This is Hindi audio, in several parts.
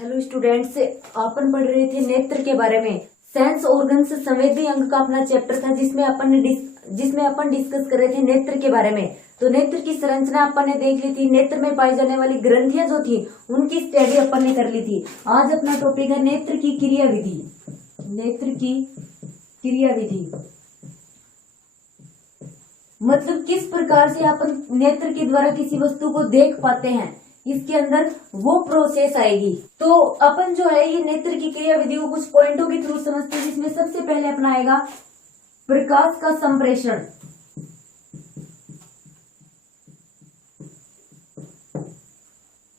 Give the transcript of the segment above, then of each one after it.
हेलो स्टूडेंट्स, अपन पढ़ रहे थे नेत्र के बारे में। सेंस ऑर्गन्स संवेदी अंग का अपना चैप्टर था जिसमें अपन डिस्कस कर रहे थे नेत्र के बारे में। तो नेत्र की संरचना अपन ने देख ली थी। नेत्र में पाई जाने वाली ग्रंथियां जो थी उनकी स्टडी अपन ने कर ली थी। आज अपना टॉपिक है नेत्र की क्रिया विधि। नेत्र की क्रिया विधि मतलब किस प्रकार से अपन नेत्र के द्वारा किसी वस्तु को देख पाते हैं, इसके अंदर वो प्रोसेस आएगी। तो अपन जो है ये नेत्र की क्रिया विधि को कुछ पॉइंटों के थ्रू समझते हैं, जिसमें सबसे पहले अपना आएगा प्रकाश का संप्रेषण।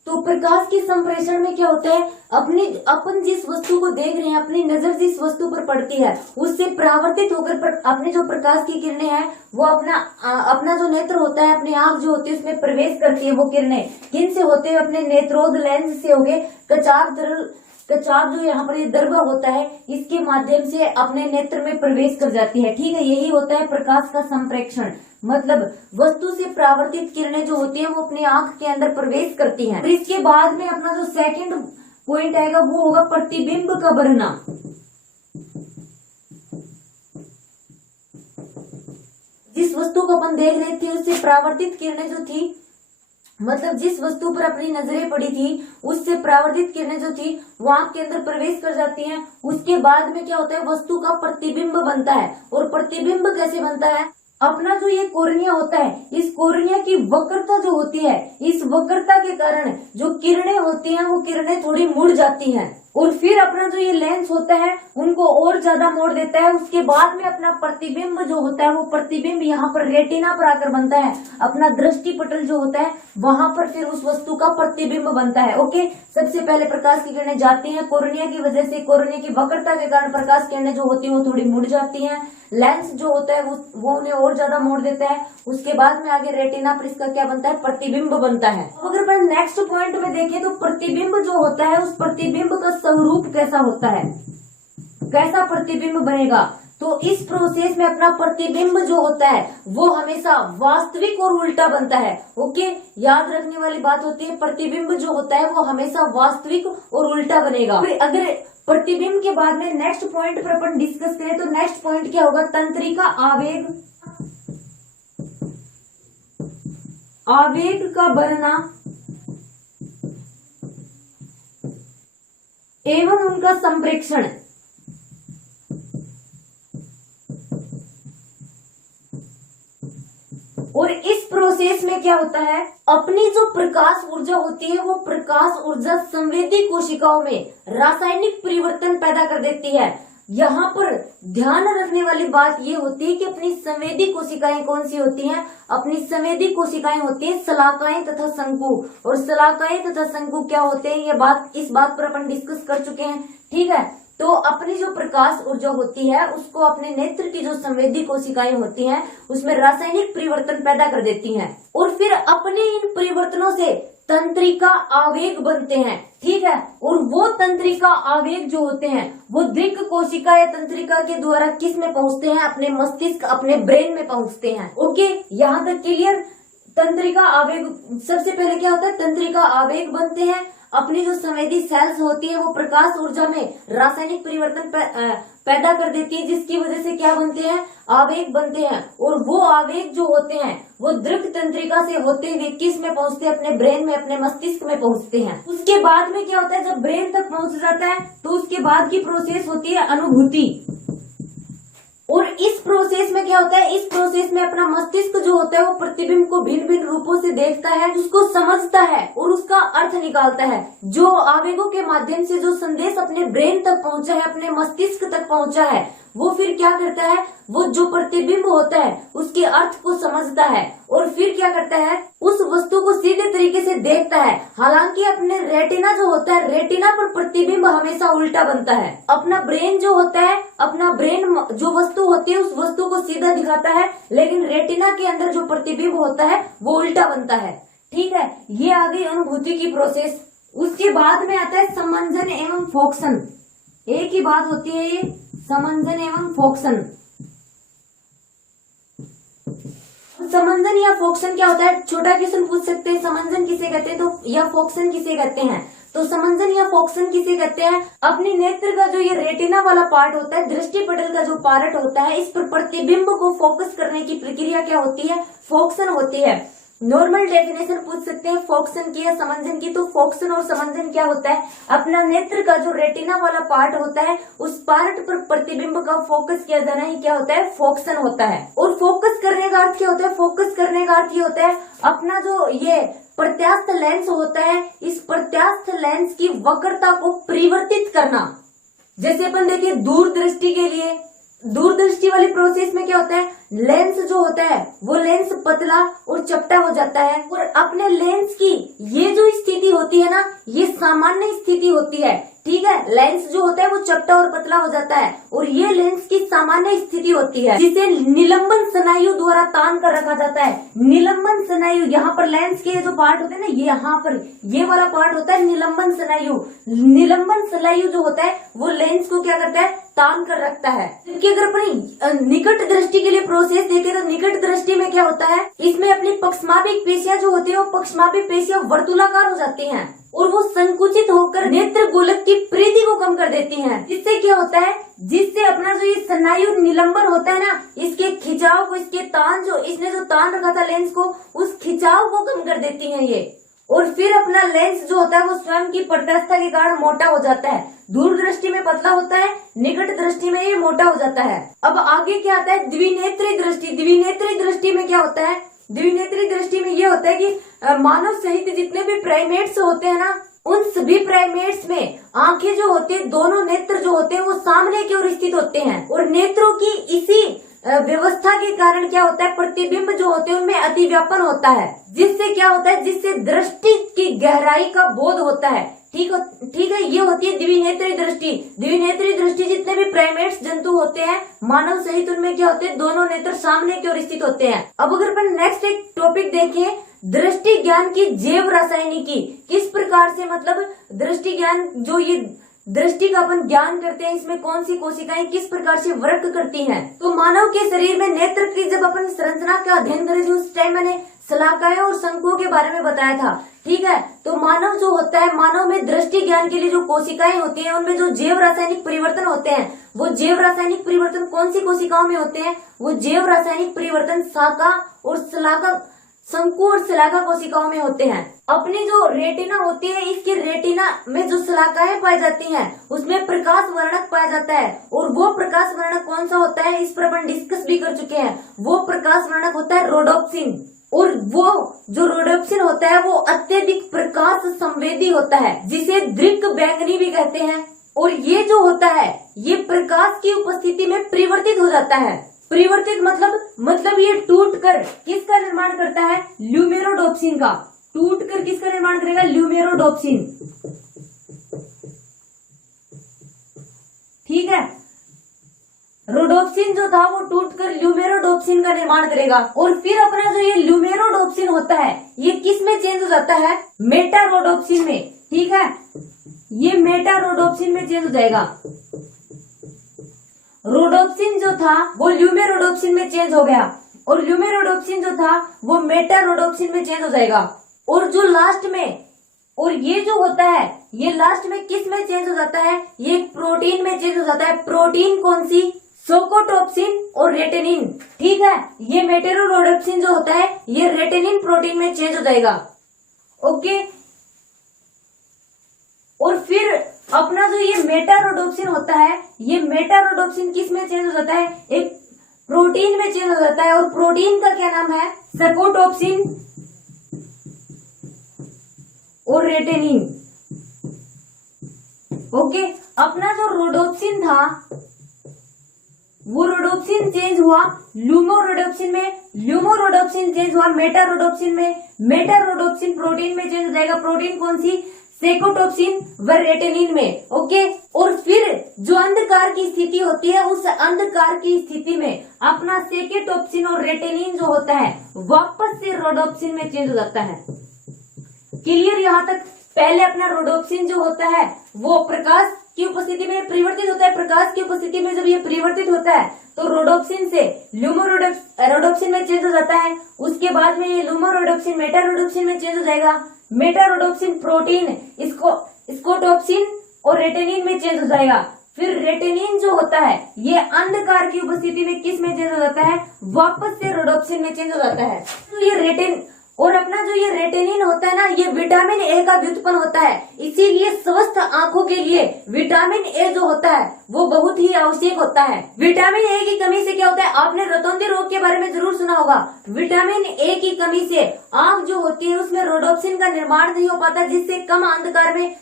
तो प्रकाश के संप्रेषण में क्या होता है, अपन जिस वस्तु को देख रहे हैं, अपनी नजर जिस वस्तु पर पड़ती है उससे परावर्तित होकर अपने जो प्रकाश की किरणें हैं वो अपना जो नेत्र होता है, अपनी आंख जो होती है उसमें प्रवेश करती है। वो किरणें किन से होते हैं, अपने नेत्रोद लेंस से हो गए। कचाप जो यहाँ पर ये दर्भ होता है इसके माध्यम से अपने नेत्र में प्रवेश कर जाती है। ठीक है, यही होता है प्रकाश का संप्रेक्षण। मतलब वस्तु से परावर्तित किरणें जो होती हैं वो अपनी आंख के अंदर प्रवेश करती हैं। फिर इसके बाद में अपना जो सेकंड पॉइंट आएगा वो होगा प्रतिबिंब का बनना। जिस वस्तु को अपन देख रहे थे उससे परावर्तित किरणें जो थी, मतलब जिस वस्तु पर अपनी नजरें पड़ी थी उससे परावर्तित किरणें जो थी वो आंख के अंदर प्रवेश कर जाती हैं। उसके बाद में क्या होता है, वस्तु का प्रतिबिंब बनता है। और प्रतिबिंब कैसे बनता है, अपना जो ये कोर्निया होता है, इस कोर्निया की वक्रता जो होती है, इस वक्रता के कारण जो किरणें होती हैं वो किरणें थोड़ी मुड़ जाती हैं। और फिर अपना जो ये लेंस होता है उनको और ज्यादा मोड़ देता है। उसके बाद में अपना प्रतिबिंब जो होता है वो प्रतिबिंब यहाँ पर रेटिना पर आकर बनता है। अपना दृष्टि पटल जो होता है वहां पर फिर उस वस्तु का प्रतिबिंब बनता है। ओके, सबसे पहले प्रकाश की किरणें जाती हैं कोर्निया की वजह से, कोर्निया की वक्रता के कारण प्रकाश किरणें जो होती है वो थोड़ी मुड़ जाती हैं। लेंस जो होता है वो उन्हें और ज्यादा मोड़ देता है। उसके बाद में आगे रेटिना पर इसका क्या बनता है, प्रतिबिंब बनता है। अगर अपन नेक्स्ट पॉइंट में देखें तो प्रतिबिंब जो होता है उस प्रतिबिंब का स्वरूप कैसा होता है, कैसा प्रतिबिंब बनेगा। तो इस प्रोसेस में अपना प्रतिबिंब जो होता है वो हमेशा वास्तविक और उल्टा बनता है। ओके, याद रखने वाली बात होती है, प्रतिबिंब जो होता है वो हमेशा वास्तविक और उल्टा बनेगा। फिर अगर प्रतिबिंब के बाद में नेक्स्ट पॉइंट पर अपन डिस्कस करें तो नेक्स्ट पॉइंट क्या होगा, तंत्रिका आवेग का बनना एवं उनका संप्रेक्षण। और इस प्रोसेस में क्या होता है, अपनी जो प्रकाश ऊर्जा होती है वो प्रकाश ऊर्जा संवेदी कोशिकाओं में रासायनिक परिवर्तन पैदा कर देती है। यहाँ पर ध्यान रखने वाली बात ये होती है कि अपनी संवेदी कोशिकाएं कौन सी होती हैं, अपनी संवेदी कोशिकाएं होती हैं शलाकाएं तथा शंकु। और शलाकाएं तथा शंकु क्या होते हैं, इस बात पर अपन डिस्कस कर चुके हैं। ठीक है, तो अपनी जो प्रकाश ऊर्जा होती है उसको अपने नेत्र की जो संवेदी कोशिकाएं होती हैं उसमें रासायनिक परिवर्तन पैदा कर देती हैं। और फिर अपने इन परिवर्तनों से तंत्रिका आवेग बनते हैं। ठीक है, और वो तंत्रिका आवेग जो होते हैं वो दृक कोशिका या तंत्रिका के द्वारा किस में पहुंचते हैं, अपने मस्तिष्क, अपने ब्रेन में पहुंचते हैं। ओके, यहाँ तक क्लियर। तंत्रिका आवेग सबसे पहले क्या होता है, तंत्रिका आवेग बनते हैं। अपनी जो संवेदी सेल्स होती है वो प्रकाश ऊर्जा में रासायनिक परिवर्तन पैदा कर देती है, जिसकी वजह से क्या बनते हैं, आवेग बनते हैं। और वो आवेग जो होते हैं वो दृक तंत्रिका से होते हुए किस में पहुंचते हैं, अपने ब्रेन में, अपने मस्तिष्क में पहुंचते हैं। उसके बाद में क्या होता है, जब ब्रेन तक पहुंच जाता है तो उसके बाद की प्रोसेस होती है अनुभूति। और इस प्रोसेस में क्या होता है, इस प्रोसेस में अपना मस्तिष्क जो होता है वो प्रतिबिंब को भिन्न भिन्न रूपों से देखता है, उसको समझता है और उसका अर्थ निकालता है। जो आवेगों के माध्यम से जो संदेश अपने ब्रेन तक पहुंचा है, अपने मस्तिष्क तक पहुंचा है, वो फिर क्या करता है, वो जो प्रतिबिंब होता है उसके अर्थ को समझता है और फिर क्या करता है, उस वस्तु को सीधे तरीके से देखता है। हालांकि अपने रेटिना जो होता है, रेटिना पर प्रतिबिंब हमेशा उल्टा बनता है। अपना ब्रेन जो होता है, अपना ब्रेन जो वस्तु होती है उस वस्तु को सीधा दिखाता है, लेकिन रेटिना के अंदर जो प्रतिबिंब होता है वो उल्टा बनता है। ठीक है, ये आ गई अनुभूति की प्रोसेस। उसके बाद में आता है समंजन एवं फोक्सन। एक ही बात होती है ये, समंजन एवं फोक्सन। समंजन या फोक्सन क्या होता है, छोटा क्वेश्चन पूछ सकते हैं, समंजन किसे कहते हैं तो या फोक्सन किसे कहते हैं। तो समंजन या फोक्सन किसे कहते हैं? अपनी नेत्र का जो ये रेटिना वाला पार्ट होता है, दृष्टि पटल का जो पार्ट होता है, इस पर प्रतिबिंब को फोकस करने की प्रक्रिया क्या होती है? फोक्सन होती है। नॉर्मल डेफिनेशन पूछ सकते हैं फोक्सन की या समंजन की, तो फोक्सन और समंजन क्या होता है? अपना नेत्र का जो रेटिना वाला पार्ट होता है, उस पार्ट पर प्रतिबिंब का फोकस किया जाना ही क्या होता है? फोक्सन होता है। और फोकस करने का अर्थ क्या होता है? फोकस करने का अर्थ ये होता है अपना जो ये प्रत्यास्थ लेंस होता है, इस प्रत्यास्थ लेंस की वक्रता को परिवर्तित करना। जैसे अपन देखिए दूरदृष्टि के लिए, दूरदृष्टि वाली प्रोसेस में क्या होता है? लेंस जो होता है वो लेंस पतला और चपटा हो जाता है, और अपने लेंस की ये जो स्थिति होती है ना, ये सामान्य स्थिति होती है। ठीक है, लेंस जो होता है वो चपटा और पतला हो जाता है, और ये लेंस की सामान्य स्थिति होती है, जिसे निलंबन स्नायु द्वारा तान कर रखा जाता है। निलंबन स्नायु, यहाँ पर लेंस के जो पार्ट होते हैं ना, ये यहाँ पर ये वाला पार्ट होता है निलंबन स्नायु। निलंबन स्नायु जो होता है वो लेंस को क्या करता है? तान कर रखता है। जबकि अगर अपनी निकट दृष्टि के लिए प्रोसेस देखें तो निकट दृष्टि में क्या होता है? इसमें अपनी पक्षमापिक पेशियां जो होती है वो पक्षमापिक पेशियां वर्तुलाकार हो जाती हैं, और वो संकुचित होकर नेत्र गोलक की परिधि को कम कर देती हैं। जिससे क्या होता है? जिससे अपना जो ये स्नायु निलंबन होता है ना, इसके खिंचाव को, इसके तान जो इसने जो तान रखा था लेंस को, उस खिंचाव को कम कर देती हैं ये। और फिर अपना लेंस जो होता है वो स्वयं की प्रत्यास्थता के कारण मोटा हो जाता है। दूर दृष्टि में पतला होता है, निकट दृष्टि में ये मोटा हो जाता है। अब आगे क्या आता है? द्विनेत्री दृष्टि। द्विनेत्री दृष्टि में क्या होता है? द्विनेत्री दृष्टि में ये होता है कि मानव सहित जितने भी प्राइमेट्स होते हैं ना, उन सभी प्राइमेट्स में आंखें जो होती है, दोनों नेत्र जो होते हैं वो सामने की ओर स्थित होते हैं, और नेत्रों की इसी व्यवस्था के कारण क्या होता है? प्रतिबिंब जो होते हैं उनमें अतिव्यापन होता है, जिससे क्या होता है? जिससे दृष्टि की गहराई का बोध होता है। ठीक है, ये होती है द्विनेत्री दृष्टि। द्विनेत्री दृष्टि जितने भी प्राइमेट्स जंतु होते हैं मानव सहित, उनमें क्या होते हैं? दोनों नेत्र सामने की ओर स्थित होते हैं। अब अगर अपन नेक्स्ट एक टॉपिक देखें, दृष्टि ज्ञान की जैव रासायनिकी, किस प्रकार से, मतलब दृष्टि ज्ञान जो ये दृष्टि का अपन ज्ञान करते हैं, इसमें कौन सी कोशिकाएं किस प्रकार से वर्क करती हैं। तो मानव के शरीर में नेत्र की जब अपन संरचना का अध्ययन करे थे, उस टाइम मैंने शलाकाएं और शंकुओं के बारे में बताया था। ठीक है, तो मानव जो होता है, मानव में दृष्टि ज्ञान के लिए जो कोशिकाएं होती हैं, उनमें जो जैव रासायनिक परिवर्तन होते हैं, वो जैव रासायनिक परिवर्तन कौन सी कोशिकाओं में होते हैं? वो जैव रासायनिक परिवर्तन शाखा और शलाका, शंकु और शलाका कोशिकाओं में होते हैं। अपनी जो रेटिना होती है, इसके रेटिना में जो शलाकाएं पाई जाती हैं, उसमें प्रकाश वर्णक पाया जाता है, और वो प्रकाश वर्णक कौन सा होता है? इस पर अपन डिस्कस भी कर चुके हैं। वो प्रकाश वर्णक होता है रोडोप्सिन, और वो जो रोडोप्सिन होता है वो अत्यधिक प्रकाश संवेदी होता है, जिसे दृक बैंगनी भी कहते हैं। और ये जो होता है ये प्रकाश की उपस्थिति में परिवर्तित हो जाता है। परिवर्तित मतलब ये टूट कर किसका निर्माण करता है? ल्यूमेरोडोप्सिन का। टूट कर किसका निर्माण करेगा? ल्यूमेरोडोप्सिन। ठीक है, रोडोप्सिन जो था वो टूटकर ल्यूमेरोडोप्सिन का निर्माण करेगा, और फिर अपना जो ये ल्यूमेरोडोप्सिन होता है ये किस में चेंज हो जाता है? मेटारोडोप्सिन में। ठीक है, ये मेटारोडोप्सिन में चेंज हो जाएगा। रोडोप्सिन जो था वो ल्यूमेरोडोप्सिन में चेंज हो गया, और ल्यूमेरोडोप्सिन जो था वो मेटारोडोप्सिन में चेंज हो जाएगा। और जो लास्ट में, और ये जो होता है ये लास्ट में किस में चेंज हो जाता है? ये प्रोटीन में चेंज हो जाता है। प्रोटीन कौन सी? सोकोटोप्सिन और रेटिनिन। ठीक है, ये मेटेरोडोप्सिन जो होता है ये रेटिनिन प्रोटीन में चेंज हो जाएगा। ओके, और फिर अपना जो ये मेटारोडोप्सिन होता है, ये मेटारोडोप्सिन किस में चेंज हो जाता है? एक प्रोटीन में चेंज हो जाता है, और प्रोटीन का क्या नाम है? सकोटोप्सिन और रेटिनिन। ओके, अपना जो रोडोप्सिन था वो रोडोप्सिन चेंज हुआ ल्यूमोरोडोप्सिन में, ल्यूमोरोडोप्सिन चेंज हुआ मेटारोडोप्सिन में, मेटारोडोप्सिन प्रोटीन में चेंज हो जाएगा। प्रोटीन कौन सी? सेकोटोप्सिन व रेटिनिन में। ओके, और फिर जो अंधकार की स्थिति होती है, उस अंधकार की स्थिति में अपना सेकेटोप्सिन और रेटिनिन जो होता है वापस से रोडोप्सिन में चेंज हो जाता है। क्लियर यहाँ तक? पहले अपना रोडोप्सिन जो होता है वो प्रकाश की उपस्थिति में परिवर्तित होता है। प्रकाश की उपस्थिति में जब ये परिवर्तित होता है तो रोडोप्सिन से ल्यूमोरोडोप्सिन में चेंज हो जाता है। उसके बाद में ये ल्यूमोरोडोप्सिन मेटारोडोप्सिन में चेंज हो जाएगा। मेटारोडोप्सिन प्रोटीन, इसको स्कोटॉप्सिन और रेटिनिन में चेंज हो जाएगा। फिर रेटिनिन जो होता है ये अंधकार की उपस्थिति में किस में चेंज हो जाता है, वापस से रोडोप्सिन में चेंज हो जाता है। तो ये रेटिन और अपना जो ये रेटिनिन होता है ना, ये विटामिन ए का व्युत्पन्न होता है। इसीलिए स्वस्थ आंखों के लिए विटामिन ए जो होता है वो बहुत ही आवश्यक होता है। विटामिन ए की कमी से क्या होता है, आपने रतौंधी रोग के बारे में जरूर सुना होगा। विटामिन ए की कमी से आंख जो होती है उसमें रोडोप्सिन का निर्माण नहीं हो पाता, जिससे कम अंधकार में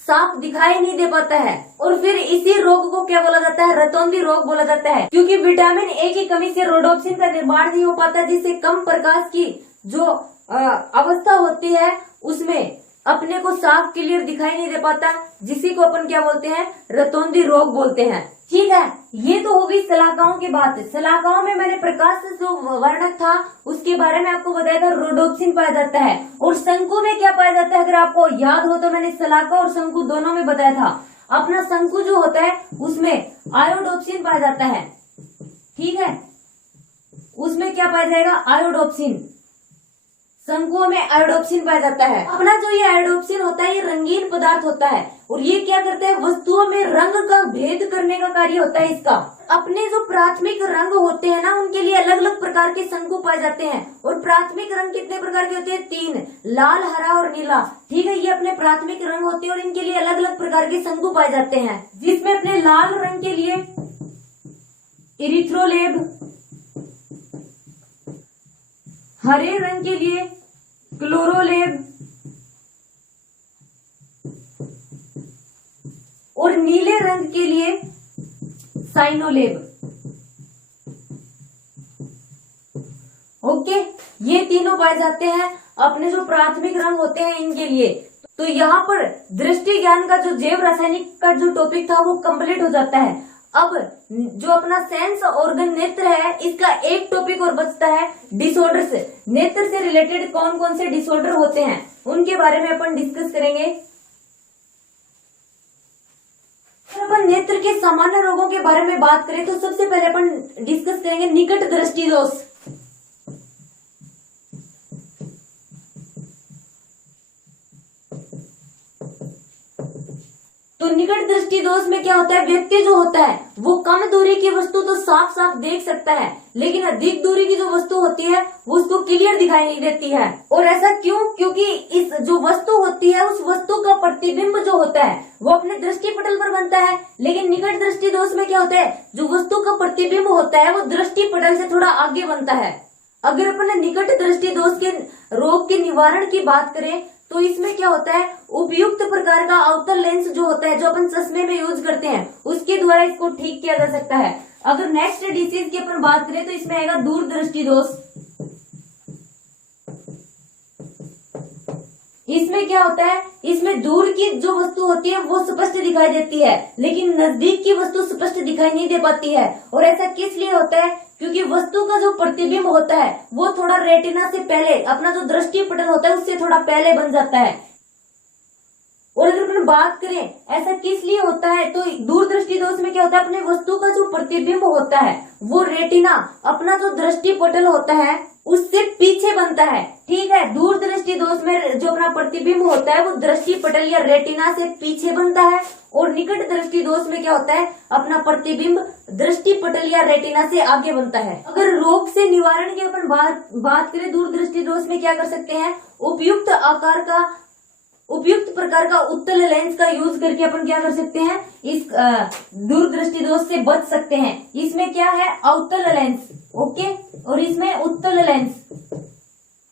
साफ दिखाई नहीं दे पाता है। और फिर इसी रोग को क्या बोला जाता है, रतौंधी रोग बोला जाता है, क्योंकि विटामिन ए की कमी से रोडोप्सिन का निर्माण नहीं हो पाता, जिससे कम प्रकाश की जो अवस्था होती है उसमें अपने को साफ क्लियर दिखाई नहीं दे पाता, जिसी को अपन क्या बोलते हैं, रतौंधी रोग बोलते हैं। ठीक है, ये तो हो गई शलाकाओं की बात। शलाकाओं में मैंने प्रकाश जो वर्णक था उसके बारे में आपको बताया था, रोडोप्सिन पाया जाता है। और शंकु में क्या पाया जाता है, अगर आपको याद हो तो मैंने शलाका और शंकु दोनों में बताया था। अपना शंकु जो होता है उसमें आयोडोप्सिन पाया जाता है। ठीक है, उसमें क्या पाया जाएगा, आयोडोप्सिन। शंकुओं में आयोडोप्सिन पाया जाता है। अपना जो ये आयोडोप्सिन होता है ये रंगीन पदार्थ होता है और ये क्या करता है, वस्तुओं में रंग का भेद करने का कार्य होता है इसका। अपने जो प्राथमिक रंग होते हैं ना उनके लिए अलग अलग प्रकार के शंकु पाए जाते हैं। और प्राथमिक रंग कितने प्रकार के होते हैं, 3, लाल, हरा और नीला। ठीक है, ये अपने प्राथमिक रंग होते हैं और इनके लिए अलग अलग प्रकार के शंकु पाए जाते हैं, जिसमें अपने लाल रंग के लिए इरिथ्रोलेब, हरे रंग के लिए क्लोरोलेब और नीले रंग के लिए साइनोलेब। ओके, ये तीनों पाए जाते हैं अपने जो प्राथमिक रंग होते हैं इनके लिए। तो यहाँ पर दृष्टि ज्ञान का जो जैव रासायनिक का जो टॉपिक था वो कंप्लीट हो जाता है। अब जो अपना सेंस ऑर्गन नेत्र है इसका एक टॉपिक और बचता है, डिसऑर्डर्स। नेत्र से रिलेटेड कौन कौन से डिसऑर्डर होते हैं उनके बारे में अपन डिस्कस करेंगे। अपन नेत्र के सामान्य रोगों के बारे में बात करें तो सबसे पहले अपन डिस्कस करेंगे निकट दृष्टि दोष। तो निकट दृष्टि दोष में क्या होता है, व्यक्ति जो होता है वो कम दूरी की वस्तु तो साफ साफ देख सकता है, लेकिन अधिक दूरी की जो वस्तु होती है वो उसको क्लियर दिखाई नहीं देती है। और ऐसा क्यों, क्योंकि इस जो वस्तु होती है उस वस्तु का प्रतिबिंब जो होता है वो अपने दृष्टि पटल पर बनता है। लेकिन निकट दृष्टि दोष में क्या होता है, जो वस्तु का प्रतिबिंब होता है वो दृष्टि पटल से थोड़ा आगे बनता है। अगर अपन निकट दृष्टि दोष के रोग के निवारण की बात करें तो इसमें क्या होता है, उपयुक्त प्रकार का अवतल लेंस जो होता है जो अपन चश्मे में यूज करते हैं उसके द्वारा इसको ठीक किया जा सकता है। अगर नेक्स्ट डिसीज की अपन बात करें तो इसमें आएगा दूर दृष्टि दोष। इसमें क्या होता है, इसमें दूर की जो वस्तु होती है वो स्पष्ट दिखाई देती है, लेकिन नजदीक की वस्तु स्पष्ट दिखाई नहीं दे पाती है। और ऐसा किस लिए होता है, क्योंकि वस्तु का जो प्रतिबिंब होता है वो थोड़ा रेटिना से पहले, अपना जो दृष्टि पटल होता है उससे थोड़ा पहले बन जाता है। और अगर अपन बात करें ऐसा किस लिए होता है, तो दूर दृष्टि दोष में क्या होता है, अपने वस्तु का जो प्रतिबिंब होता है वो रेटिना, अपना जो दृष्टि पटल होता है उससे पीछे बनता है। ठीक है, दूर दृष्टि दोष में जो अपना प्रतिबिंब होता है वो दृष्टि पटल या रेटिना से पीछे बनता है। और निकट दृष्टि दोष में क्या होता है, अपना प्रतिबिंब दृष्टि पटल या रेटिना से आगे बनता है। अगर रोग से निवारण की अपन बात करें दूर दृष्टि दोष में क्या कर सकते हैं, उपयुक्त प्रकार का उत्तल लेंस का यूज करके अपन क्या कर सकते हैं, इस दूर दृष्टि दोष से बच सकते हैं। इसमें क्या है, अवतल लेंस, ओके, और इसमें उत्तल लेंस।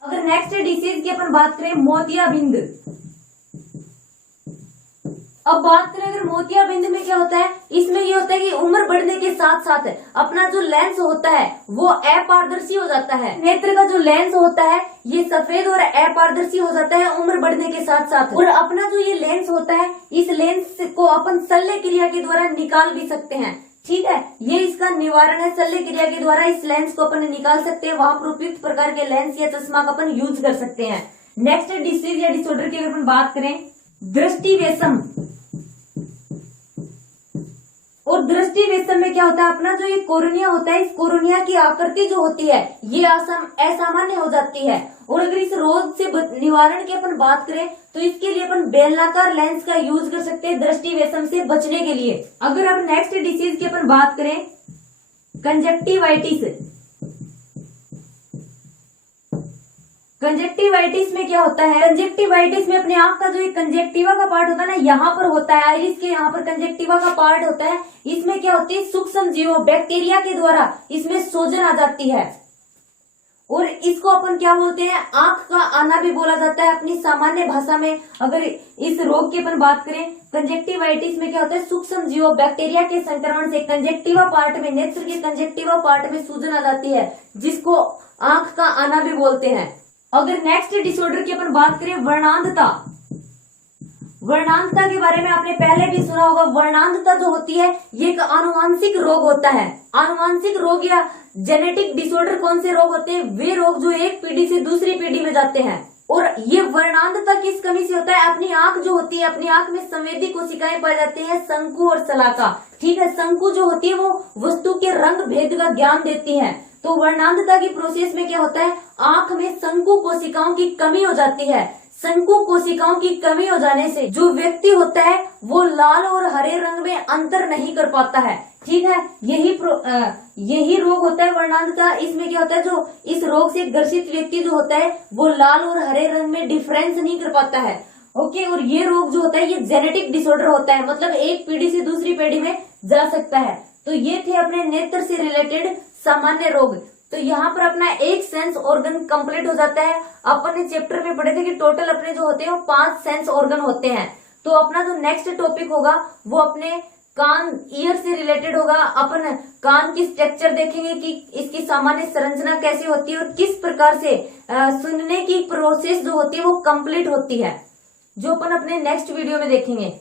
अगर नेक्स्ट डिसीज की अपन बात करें मोतियाबिंद। अब बात करें अगर मोतियाबिंद में क्या होता है, इसमें ये होता है कि उम्र बढ़ने के साथ साथ अपना जो लेंस होता है वो अपारदर्शी हो जाता है। नेत्र का जो लेंस होता है ये सफेद और अपारदर्शी हो जाता है उम्र बढ़ने के साथ साथ। और अपना जो ये लेंस होता है इस लेंस को अपन शल्य क्रिया के द्वारा निकाल भी सकते हैं। ठीक है, ये इसका निवारण है, शल्य क्रिया के द्वारा इस लेंस को अपन निकाल सकते हैं। वहां पर उपयुक्त प्रकार के लेंस या चश्मा का अपन यूज कर सकते हैं। नेक्स्ट डिसीज या डिसऑर्डर की अगर अपन बात करें, दृष्टि विषम। और दृष्टि विषम में क्या होता है, अपना जो ये कोर्निया होता है, इस कोर्निया की आकृति जो होती है ये असामान्य हो जाती है। और अगर इस रोग से निवारण की अपन बात करें तो इसके लिए अपन बेलनाकार लेंस का यूज कर सकते हैं दृष्टि विषम से बचने के लिए। अगर अब नेक्स्ट डिसीज की अपन बात करें, कंजक्टिवाइटिस। कंजक्टिवाइटिस में क्या होता है, कंजक्टिवाइटिस में अपने आंख का जो एक कंजक्टिवा का पार्ट होता है ना, यहाँ पर होता है, आइरिस के यहाँ पर कंजक्टिवा का पार्ट होता है। इसमें क्या होती है, सूक्ष्म जीवों बैक्टीरिया के द्वारा इसमें सोजन आ जाती है और इसको अपन क्या बोलते हैं, आंख का आना भी बोला जाता है अपनी सामान्य भाषा में। अगर इस रोग की अपन बात करें, कंजक्टिवाइटिस में क्या होता है, सूक्ष्म जीवों बैक्टीरिया के संक्रमण से कंजक्टिवा पार्ट में, नेत्र के कंजक्टिवा पार्ट में सूजन आ जाती है, जिसको आंख का आना भी बोलते हैं। अगर नेक्स्ट डिसऑर्डर की अपन बात करें, वर्णांधता। वर्णांधता के बारे में आपने पहले भी सुना होगा। वर्णांधता जो होती है ये एक आनुवांशिक रोग होता है। आनुवांशिक रोग या जेनेटिक डिसऑर्डर कौन से रोग होते हैं, वे रोग जो एक पीढ़ी से दूसरी पीढ़ी में जाते हैं। और ये वर्णांधता किस कमी से होता है, अपनी आंख जो होती है, अपनी आंख में संवेदी कोशिकाएं पाई जाती हैं, शंकु और शलाका। ठीक है, शंकु जो होती है वो वस्तु के रंग भेद का ज्ञान देती है। तो वर्णांधता की प्रोसेस में क्या होता है, आंख में शंकु कोशिकाओं की कमी हो जाती है। शंकु कोशिकाओं की कमी हो जाने से जो व्यक्ति होता है वो लाल और हरे रंग में अंतर नहीं कर पाता है। ठीक है, यही रोग होता है वर्णांधता। इसमें क्या होता है, जो इस रोग से ग्रसित व्यक्ति जो होता है वो लाल और हरे रंग में डिफरेंस नहीं कर पाता है। ओके, और ये रोग जो होता है ये जेनेटिक डिसऑर्डर होता है, मतलब एक पीढ़ी से दूसरी पीढ़ी में जा सकता है। तो ये थे अपने नेत्र से रिलेटेड सामान्य रोग। तो यहाँ पर अपना एक सेंस ऑर्गन कंप्लीट हो जाता है। अपन ने चैप्टर में पढ़े थे कि टोटल अपने जो होते हैं वो 5 सेंस ऑर्गन होते हैं। तो अपना जो नेक्स्ट टॉपिक होगा वो अपने कान, ईयर से रिलेटेड होगा। अपन कान की स्ट्रक्चर देखेंगे कि इसकी सामान्य संरचना कैसी होती है और किस प्रकार से सुनने की प्रोसेस जो होती है वो कंप्लीट होती है, जो अपन अपने नेक्स्ट वीडियो में देखेंगे।